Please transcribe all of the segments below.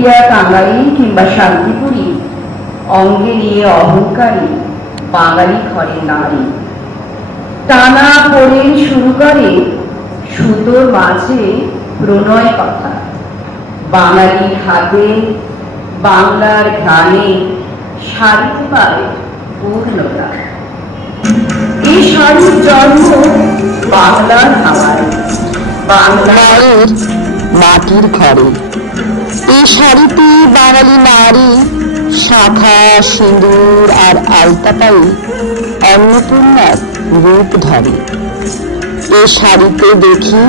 হলদিয়া টাঙ্গাইল কিংবা শান্তিপুরী, অঙ্গে নিয়ে অহংকারী, বাঙালি ঘরের নারী। টানা পড়ে শুরু করে সুতোর মাঝে প্রণয় কথা। বাঙালির হাতে বাংলার ঘ্রাণে শাড়িতে পায় পূর্ণতা। এই শাড়ির জন্ম বাংলার হাওয়ায়, বাংলার মাটির ঘরে। এই শাড়িতে বাঙালি নারী শাখা সিঁদুর আর আলতা পায়ে অন্নপূর্ণার রূপ ধরে। এ শাড়িতে দেখি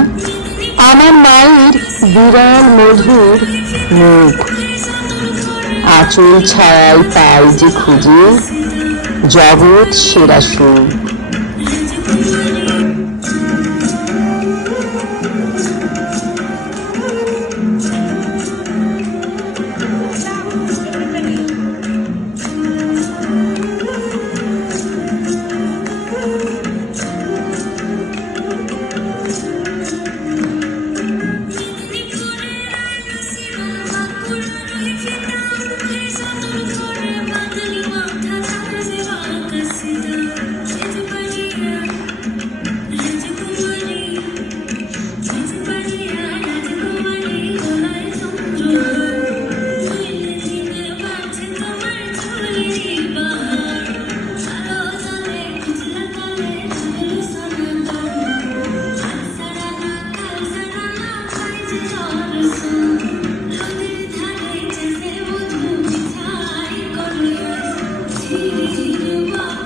আমার মায়ের বিরাট মধুর মুখ। আঁচল ছায় পাই যে খুঁজে জগৎ সেরা সুখ 你起进入